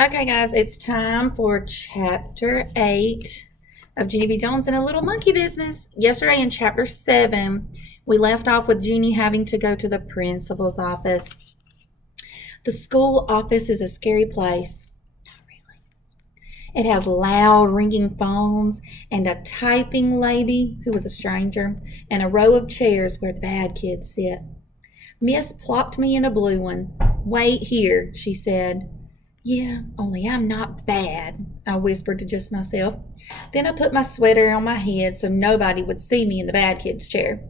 Okay, guys, it's time for chapter 8 of Junie B. Jones and a Little Monkey Business. Yesterday in chapter 7, we left off with Junie having to go to the principal's office. The school office is a scary place. Not really. It has loud ringing phones and a typing lady who was a stranger and a row of chairs where the bad kids sit. Miss plopped me in a blue one. "Wait here," she said. "Yeah, only I'm not bad," I whispered to just myself. Then I put my sweater on my head so nobody would see me in the bad kid's chair.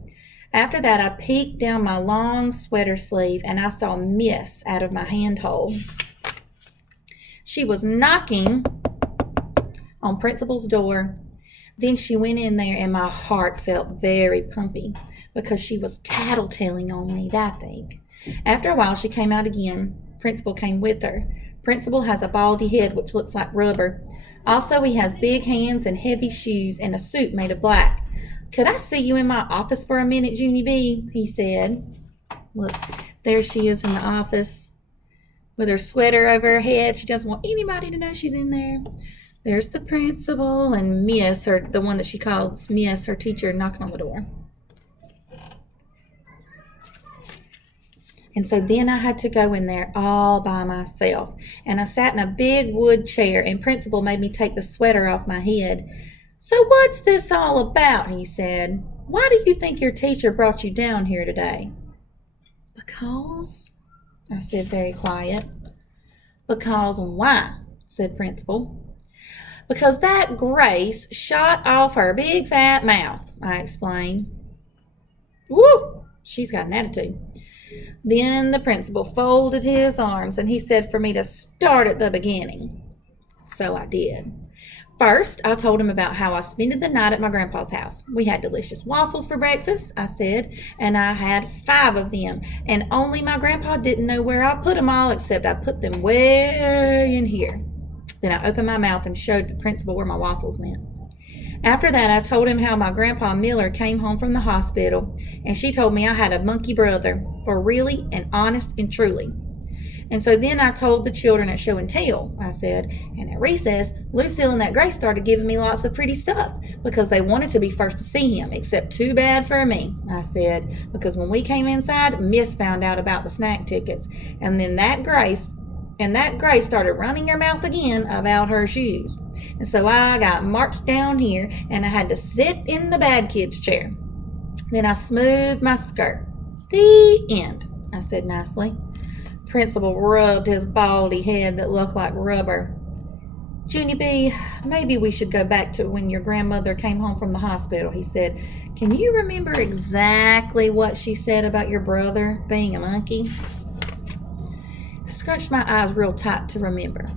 After that, I peeked down my long sweater sleeve and I saw Miss out of my handhole. She was knocking on Principal's door. Then she went in there and my heart felt very pumpy because she was tattletelling on me, I think. After a while, she came out again. Principal came with her. Principal has a baldy head which looks like rubber. Also, he has big hands and heavy shoes and a suit made of black. "Could I see you in my office for a minute, Junie B?" he said. Look, there she is in the office with her sweater over her head. She doesn't want anybody to know she's in there. There's the principal and Miss, the one that she calls Miss, her teacher, knocking on the door. And so then I had to go in there all by myself. And I sat in a big wood chair, and Principal made me take the sweater off my head. "So what's this all about?" he said. "Why do you think your teacher brought you down here today?" "Because," I said very quiet. "Because why?" said Principal. "Because that Grace shot off her big fat mouth," I explained. "Woo! She's got an attitude." Then the principal folded his arms and he said for me to start at the beginning. So I did. First, I told him about how I spent the night at my grandpa's house. "We had delicious waffles for breakfast," I said, "and I had 5 of them, and only my grandpa didn't know where I put them all except I put them way in here." Then I opened my mouth and showed the principal where my waffles went. After that, I told him how my grandpa Miller came home from the hospital, and she told me I had a monkey brother, for really and honest and truly. And so then I told the children at show and tell, I said, and at recess, Lucille and that Grace started giving me lots of pretty stuff because they wanted to be first to see him, except too bad for me, I said, because when we came inside, Miss found out about the snack tickets, and then that Grace started running her mouth again about her shoes. And so I got marched down here and I had to sit in the bad kid's chair. Then I smoothed my skirt. "The end," I said nicely. Principal rubbed his baldy head that looked like rubber. "Junie B, maybe we should go back to when your grandmother came home from the hospital," he said. "Can you remember exactly what she said about your brother being a monkey?" I scrunched my eyes real tight to remember.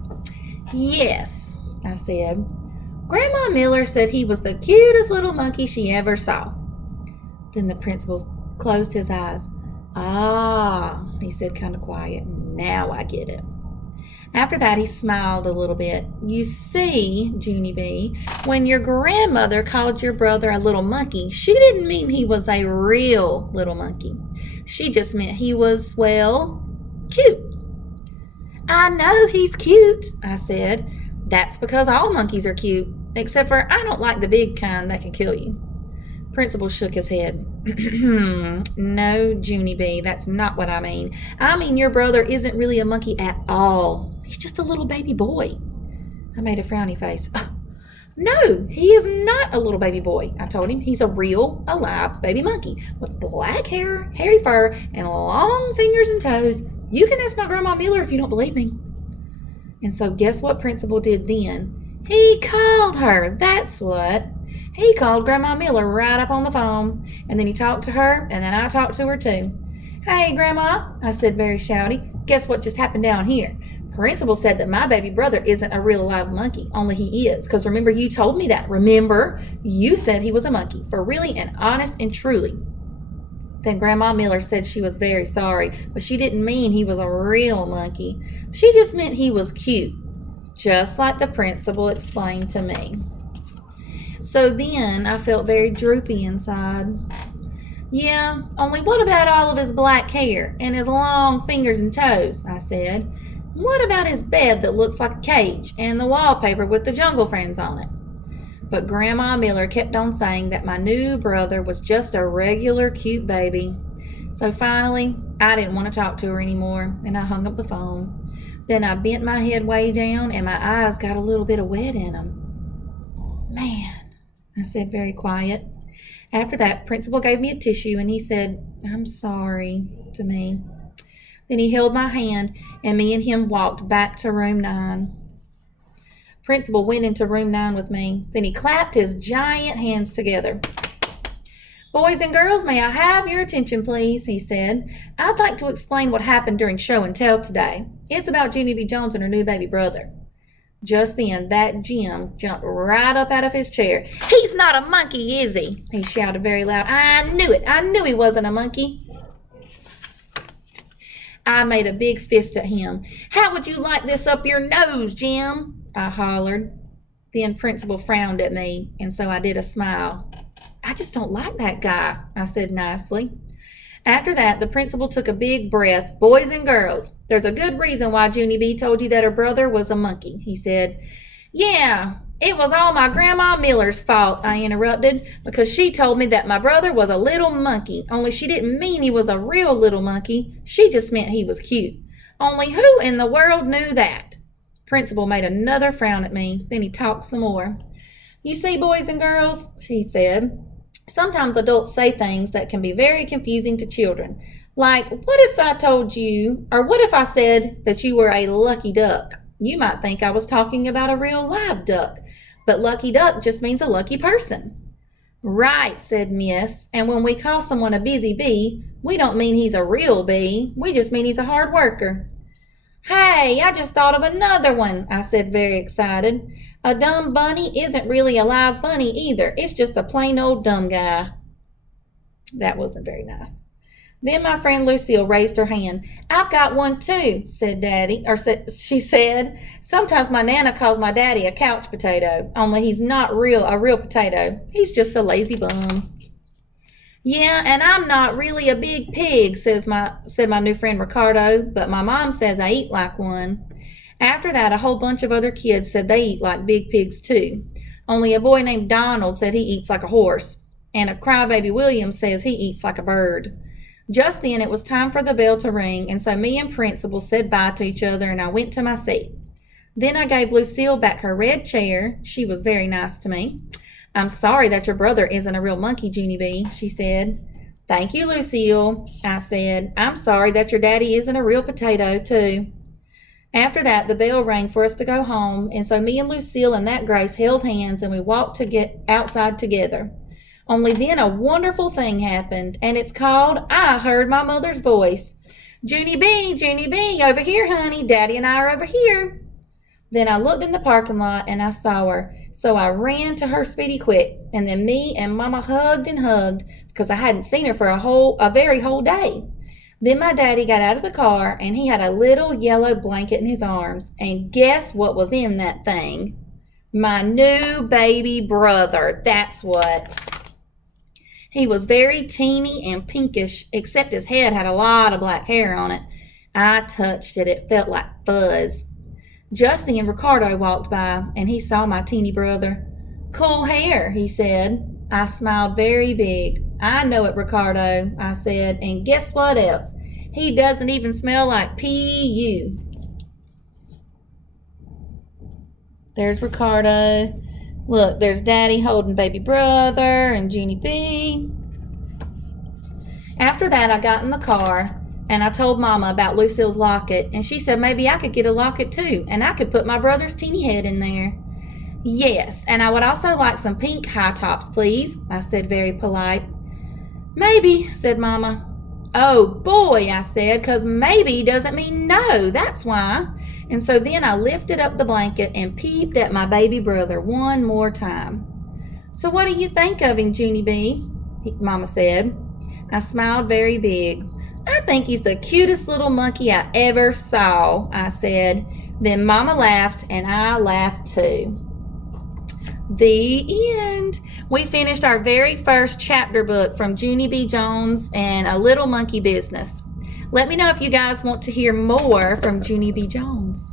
"Yes," I said. "Grandma Miller said he was the cutest little monkey she ever saw." Then the principal closed his eyes. "Ah," he said kind of quiet. "Now I get it." After that, he smiled a little bit. "You see, Junie B, when your grandmother called your brother a little monkey, she didn't mean he was a real little monkey. She just meant he was, well, cute." "I know he's cute," I said. "That's because all monkeys are cute, except for I don't like the big kind that can kill you." Principal shook his head. "No, Junie B, that's not what I mean. I mean your brother isn't really a monkey at all. He's just a little baby boy." I made a frowny face. "No, he is not a little baby boy," I told him. "He's a real, alive baby monkey with black hair, hairy fur, and long fingers and toes. You can ask my grandma Miller if you don't believe me." And so guess what Principal did then? He called her, that's what. He called Grandma Miller right up on the phone, and then he talked to her, and then I talked to her too. "Hey, Grandma," I said very shouty, "guess what just happened down here? Principal said that my baby brother isn't a real live monkey, only he is, because remember you told me that. Remember, you said he was a monkey, for really and honest and truly." Then Grandma Miller said she was very sorry, but she didn't mean he was a real monkey. She just meant he was cute, just like the principal explained to me. So then I felt very droopy inside. "Yeah, only what about all of his black hair and his long fingers and toes?" I said. What about his bed that looks like a cage and the wallpaper with the Jungle Friends on it? But Grandma Miller kept on saying that my new brother was just a regular cute baby. So finally, I didn't want to talk to her anymore, and I hung up the phone. Then I bent my head way down, and my eyes got a little bit of wet in them. Man, I said very quiet. After that, Principal gave me a tissue, and he said, "I'm sorry," to me. Then he held my hand, and me and him walked back to room 9. Principal went into room 9 with me. Then he clapped his giant hands together. "Boys and girls, may I have your attention, please?" he said. "I'd like to explain what happened during show and tell today. It's about Junie B. Jones and her new baby brother." Just then, that Jim jumped right up out of his chair. "He's not a monkey, is he?" he shouted very loud. "I knew it. I knew he wasn't a monkey." I made a big fist at him. "How would you like this up your nose, Jim?" I hollered. Then Principal frowned at me, and so I did a smile. "I just don't like that guy," I said nicely. After that, the principal took a big breath. "Boys and girls, there's a good reason why Junie B told you that her brother was a monkey," he said. "Yeah, it was all my Grandma Miller's fault," I interrupted, "because she told me that my brother was a little monkey, only she didn't mean he was a real little monkey. She just meant he was cute. Only who in the world knew that?" Principal made another frown at me. Then he talked some more. "You see, boys and girls," he said, "sometimes adults say things that can be very confusing to children. Like, what if I told you, or what if I said that you were a lucky duck? You might think I was talking about a real live duck, but lucky duck just means a lucky person." "Right," said Miss, "and when we call someone a busy bee, we don't mean he's a real bee. We just mean he's a hard worker." "Hey, I just thought of another one," I said, very excited. "A dumb bunny isn't really a live bunny either. It's just a plain old dumb guy." That wasn't very nice. Then my friend Lucille raised her hand. "I've got one too," she said. "Sometimes my Nana calls my daddy a couch potato, only he's not a real potato. He's just a lazy bum." "Yeah, and I'm not really a big pig," said my new friend Ricardo, "but my mom says I eat like one." After that, a whole bunch of other kids said they eat like big pigs too. Only a boy named Donald said he eats like a horse, and a crybaby William says he eats like a bird. Just then it was time for the bell to ring, and so me and Principal said bye to each other, and I went to my seat. Then I gave Lucille back her red chair. She was very nice to me. "I'm sorry that your brother isn't a real monkey, Junie B," she said. "Thank you, Lucille," I said. "I'm sorry that your daddy isn't a real potato, too." After that, the bell rang for us to go home, and so me and Lucille and that Grace held hands, and we walked to get outside together. Only then a wonderful thing happened, and it's called I Heard My Mother's Voice. Junie B, over here, honey. Daddy and I are over here." Then I looked in the parking lot, and I saw her, so I ran to her speedy quick, and then me and Mama hugged and hugged, because I hadn't seen her for a very whole day. Then my daddy got out of the car, and he had a little yellow blanket in his arms, and guess what was in that thing? My new baby brother, that's what. He was very teeny and pinkish, except his head had a lot of black hair on it. I touched it. It felt like fuzz. Just then Ricardo walked by, and he saw my teeny brother. "Cool hair," he said. I smiled very big. "I know it, Ricardo," I said, "and guess what else? He doesn't even smell like P.U." There's Ricardo. Look, there's Daddy holding baby brother and Junie B. After that, I got in the car, and I told Mama about Lucille's locket, and she said maybe I could get a locket too, and I could put my brother's teeny head in there. "Yes, and I would also like some pink high tops, please," I said, very polite. "Maybe," said Mama. "Oh boy," I said, "'cause maybe doesn't mean no, that's why." And so then I lifted up the blanket and peeped at my baby brother one more time. "So what do you think of him, Junie B?" Mama said. I smiled very big. "I think he's the cutest little monkey I ever saw," I said. Then Mama laughed, and I laughed too. The end. We finished our very first chapter book from Junie B. Jones and A Little Monkey Business. Let me know if you guys want to hear more from Junie B. Jones.